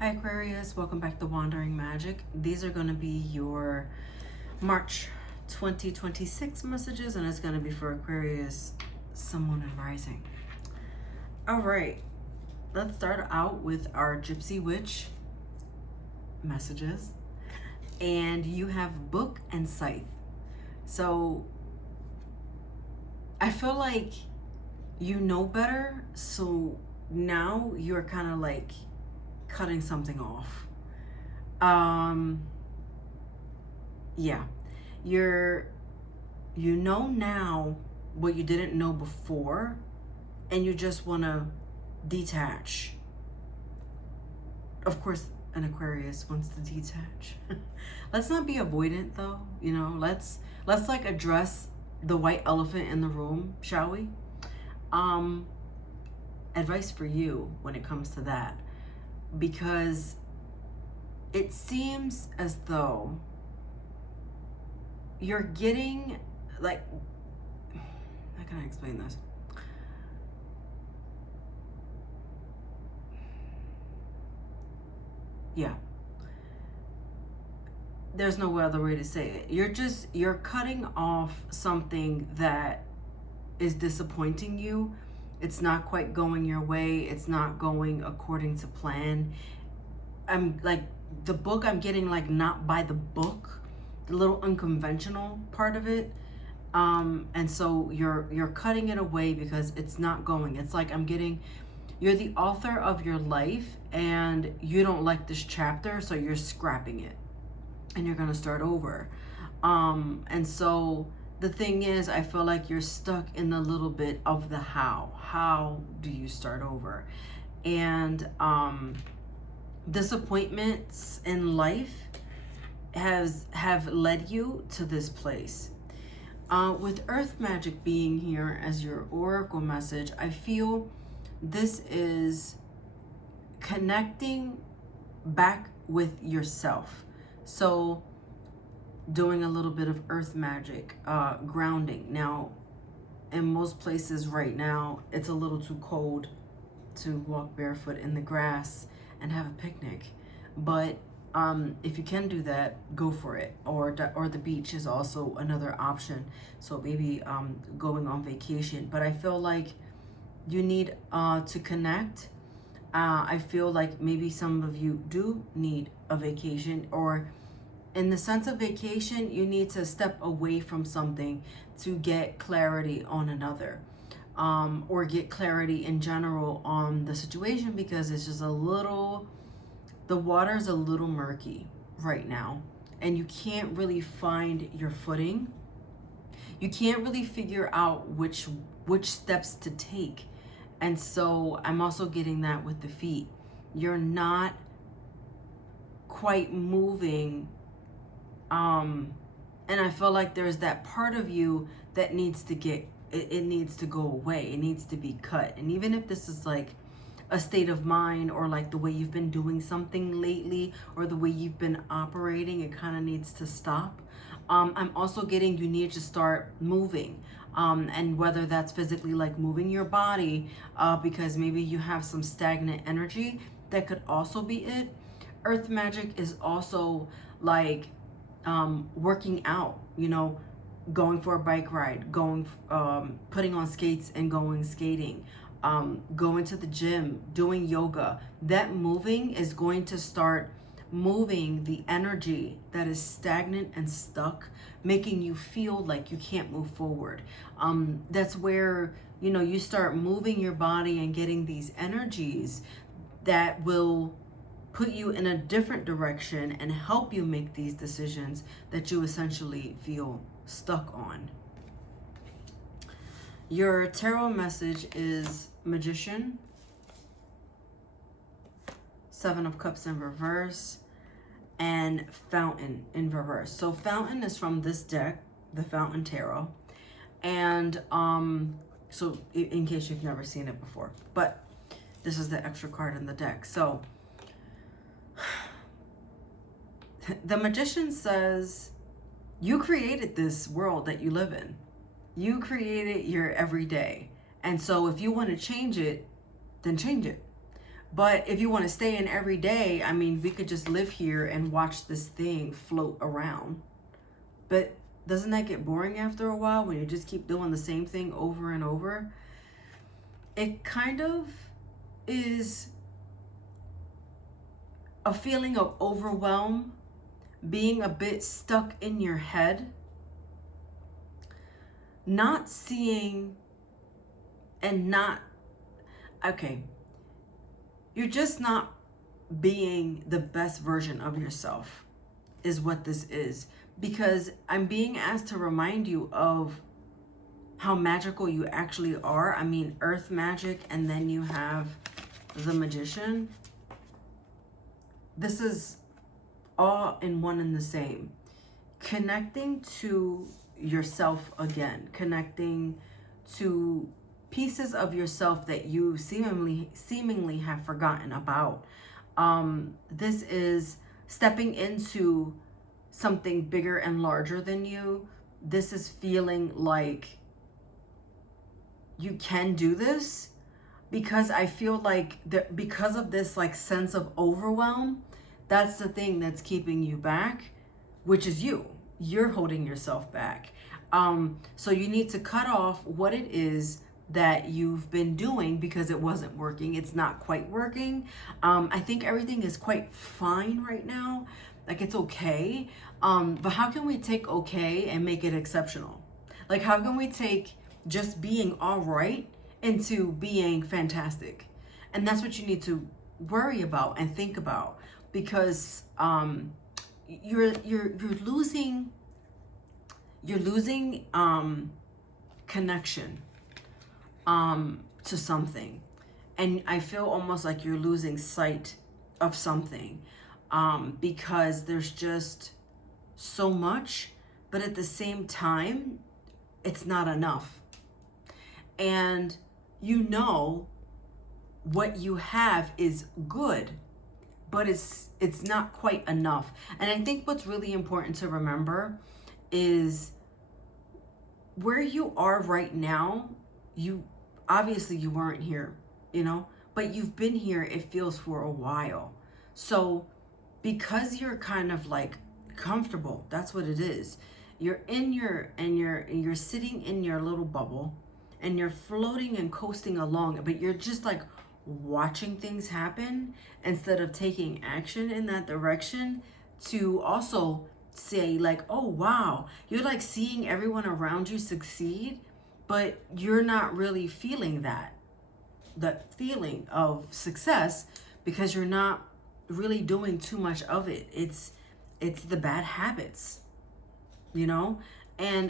Hi Aquarius, welcome back to Wandering Magic. These are going to be your March 2026 messages, and it's going to be for Aquarius, Sun, Moon, and Rising. All right, let's start out with our Gypsy Witch messages. And you have Book and Scythe. So I feel like you know better, so now you're kind of like cutting something off. Yeah, you know now what you didn't know before, and you just want to detach. Of course, an Aquarius wants to detach. Let's not be avoidant though, you know. Let's like address the white elephant in the room, shall we? Advice for you when it comes to that, because it seems as though you're getting like, how can I explain this? Yeah, there's no other way to say it. You're cutting off something that is disappointing you. It's not quite going your way. It's not going according to plan. I'm like, the book, I'm getting like not by the book, the little unconventional part of it. And so you're cutting it away because it's not going. It's like I'm getting, you're the author of your life and you don't like this chapter, so you're scrapping it and you're gonna start over. And so the thing is, I feel like you're stuck in the little bit of the how. How do you start over? And disappointments in life have led you to this place. With Earth Magic being here as your oracle message, I feel this is connecting back with yourself. So doing a little bit of earth magic, grounding. Now, in most places right now, it's a little too cold to walk barefoot in the grass and have a picnic. But if you can do that, go for it. Or the beach is also another option. So maybe going on vacation. But I feel like you need to connect. I feel like maybe some of you do need a vacation, or in the sense of vacation, you need to step away from something to get clarity on another, or get clarity in general on the situation, because it's just the water's a little murky right now, and you can't really find your footing. You can't really figure out which steps to take. And so I'm also getting that with the feet. You're not quite moving. And I feel like there's that part of you that needs to it needs to go away. It needs to be cut. And even if this is like a state of mind, or like the way you've been doing something lately, or the way you've been operating, it kind of needs to stop. I'm also getting you need to start moving. And whether that's physically like moving your body, because maybe you have some stagnant energy, that could also be it. Earth Magic is also like working out, you know, going for a bike ride, putting on skates and going skating, going to the gym, doing yoga. That moving is going to start moving the energy that is stagnant and stuck, making you feel like you can't move forward. That's where, you know, you start moving your body and getting these energies that will put you in a different direction and help you make these decisions that you essentially feel stuck on. Your tarot message is Magician, Seven of Cups in reverse, and Fountain in reverse. So Fountain is from this deck, the Fountain Tarot. And so in case you've never seen it before, but this is the extra card in the deck. So the Magician says, you created this world that you live in. You created your everyday. And so if you want to change it, then change it. But if you want to stay in every day, I mean, we could just live here and watch this thing float around. But doesn't that get boring after a while when you just keep doing the same thing over and over? It kind of is a feeling of overwhelm, being a bit stuck in your head, not seeing and not, okay, you're just not being the best version of yourself is what this is. Because I'm being asked to remind you of how magical you actually are. I mean, earth magic, and then you have the magician. This is all in one and the same. Connecting to yourself again, connecting to pieces of yourself that you seemingly have forgotten about. This is stepping into something bigger and larger than you. This is feeling like you can do this, because I feel like because of this like sense of overwhelm, that's the thing that's keeping you back, which is you're holding yourself back. So you need to cut off what it is that you've been doing because it wasn't working. It's not quite working. I think everything is quite fine right now. Like, it's okay. But how can we take okay and make it exceptional? Like, how can we take just being all right into being fantastic? And that's what you need to worry about and think about, because you're losing connection to something, and I feel almost like you're losing sight of something, because there's just so much, but at the same time it's not enough. And you know what you have is good, but it's not quite enough. And I think what's really important to remember is where you are right now. You obviously you weren't here, but you've been here, it feels, for a while. So because you're kind of like comfortable, that's what it is. You're sitting in your little bubble, and you're floating and coasting along, but you're just like watching things happen instead of taking action in that direction to also say like, oh wow, you're like seeing everyone around you succeed, but you're not really feeling that feeling of success because you're not really doing too much of it. It's the bad habits, and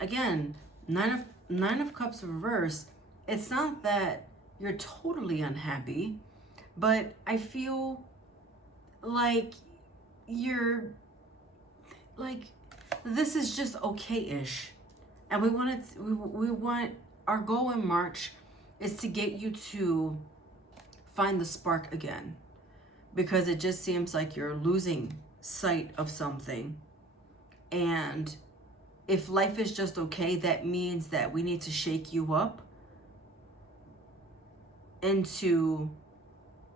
again, nine of cups reverse. It's not that you're totally unhappy, but I feel like you're like, this is just okay-ish, and we want our goal in March is to get you to find the spark again, because it just seems like you're losing sight of something. And if life is just okay, that means that we need to shake you up into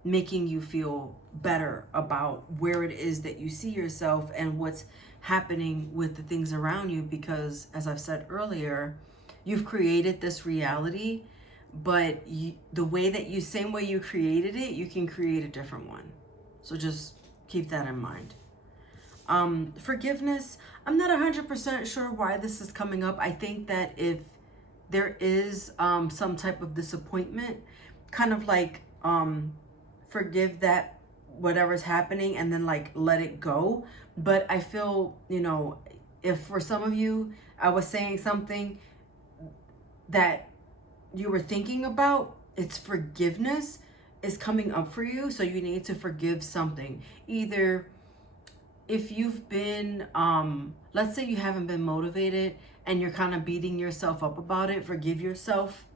making you feel better about where it is that you see yourself and what's happening with the things around you. Because as I've said earlier, you've created this reality, but same way you created it, you can create a different one. So just keep that in mind. Forgiveness, I'm not 100% sure why this is coming up. I think that if there is some type of disappointment, kind of like forgive that whatever's happening and then like let it go. But I feel, if for some of you I was saying something that you were thinking about, it's forgiveness is coming up for you. So you need to forgive something. Either if you've been, let's say you haven't been motivated and you're kind of beating yourself up about it, forgive yourself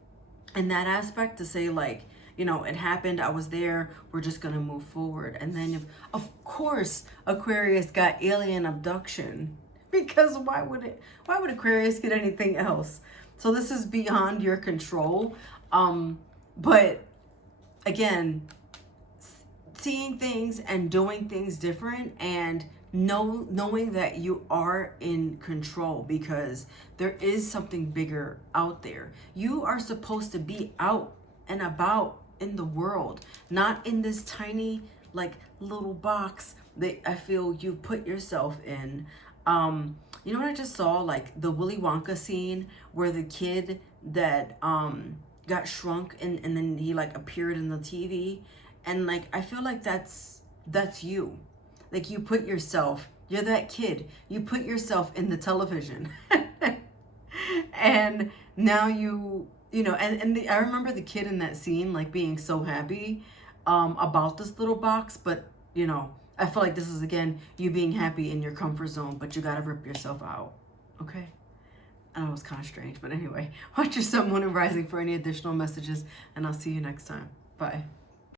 in that aspect to say like, it happened, I was there, we're just gonna move forward. And then if, of course, Aquarius got alien abduction, because why would Aquarius get anything else? So this is beyond your control. But again, seeing things and doing things different, and knowing that you are in control, because there is something bigger out there. You are supposed to be out and about in the world, not in this tiny like little box that I feel you put yourself in. You know what I just saw? Like the Willy Wonka scene where the kid that got shrunk and then he like appeared in the TV, and like I feel like that's you. Like you put yourself, you're that kid. You put yourself in the television. And now you know, I remember the kid in that scene like being so happy about this little box, but you know, I feel like this is again you being happy in your comfort zone, but you gotta rip yourself out. Okay? I know it was kind of strange, but anyway, watch your sun, moon, and rising for any additional messages, and I'll see you next time. Bye.